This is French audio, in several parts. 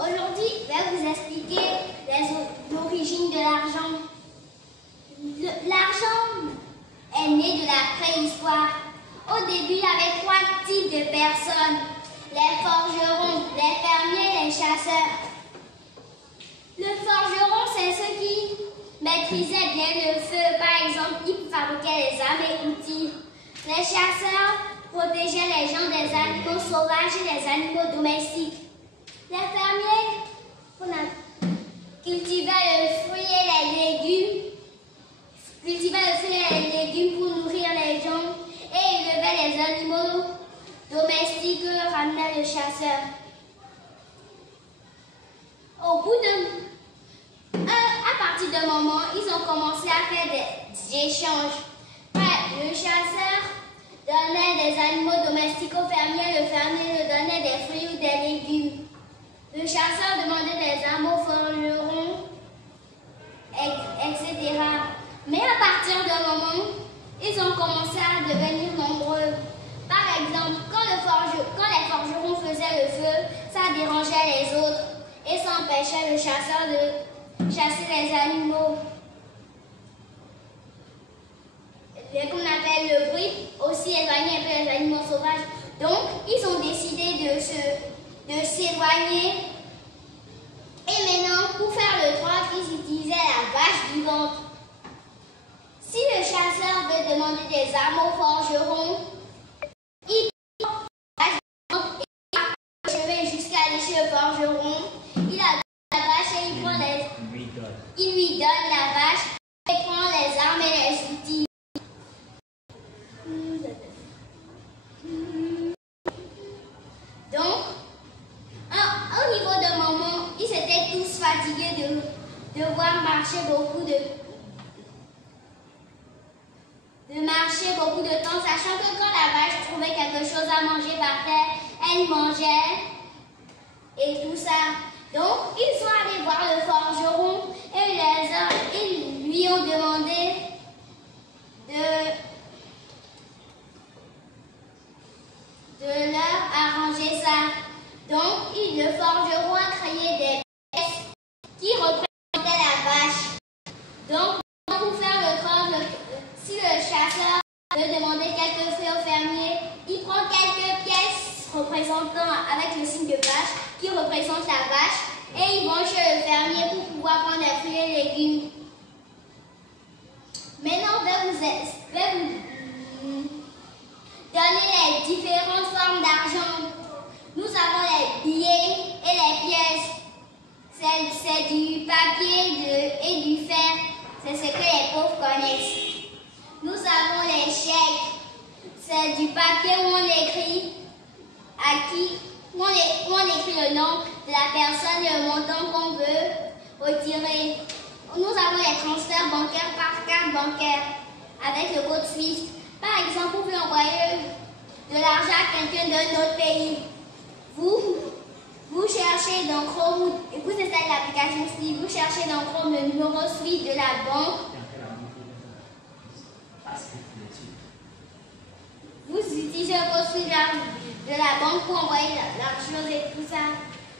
Aujourd'hui, je vais vous expliquer l'origine de l'argent. L'argent est né de la préhistoire. Au début, il y avait 3 types de personnes. Les forgerons, les fermiers et les chasseurs. Le forgeron, c'est ceux qui maîtrisaient bien le feu. Par exemple, ils fabriquaient les armes et outils. Les chasseurs protégeaient les gens des animaux sauvages et des animaux domestiques. Les fermiers cultivaient le fruit et les légumes pour nourrir les gens et élevaient les animaux domestiques, ramenaient le chasseur. À partir d'un moment, ils ont commencé à faire des échanges. Le chasseur donnait des animaux domestiques au fermier, le fermier lui donnait des fruits ou des légumes. Le chasseur demandait des armes aux forgerons, etc. Mais à partir d'un moment, ils ont commencé à devenir nombreux. Par exemple, quand les forgerons faisaient le feu, ça dérangeait les autres et ça empêchait le chasseur de chasser les animaux. Qu'on appelle le bruit, aussi éloigner un peu les animaux sauvages. Donc, ils ont décidé de s'éloigner. Et maintenant, pour faire le troc, ils utilisaient la vache vivante. Si le chasseur veut demander des armes aux forgerons, il prend la vache vivante et il chemin jusqu'à aller chez le forgeron. Il a la vache et il lui donne la vache et prend les armes et les outils. Donc, au niveau d'un moment, ils étaient tous fatigués de devoir marcher beaucoup de temps, sachant que quand la vache trouvait quelque chose à manger par terre, elle mangeait et tout ça. Donc, ils sont allés voir le forgeron et ils lui ont demandé de leur arranger ça. Donc, le forgeron a créé des pièces qui représentaient la vache. Donc, pour faire le troc, si le chasseur veut demander quelques fruits au fermier, il prend quelques pièces représentant avec le signe de vache qui représente la vache et ils vont chez le fermier pour pouvoir prendre les fruits et légumes. Maintenant, je vais vous donner les différentes formes d'argent. Nous avons les billets et les pièces. C'est du papier et du fer. C'est ce que les pauvres connaissent. Nous avons les chèques. C'est du papier où on écrit où on écrit le nom de la personne et le montant qu'on veut retirer. Nous avons les transferts bancaires par carte bancaire avec le code SWIFT. Par exemple, vous pouvez envoyer de l'argent à quelqu'un d'un autre pays. Vous cherchez dans Chrome, vous installez l'application SWIFT, vous cherchez dans Chrome le numéro SWIFT de la banque. Vous utilisez le code SWIFT de la banque pour envoyer l'argent et tout ça.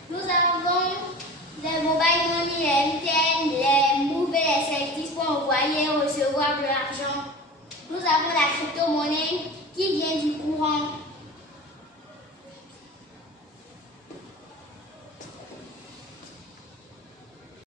Nous avons les mobile money, les MTN, les Move et les Celtics pour envoyer et recevoir de l'argent. Nous avons la crypto-monnaie qui vient du courant.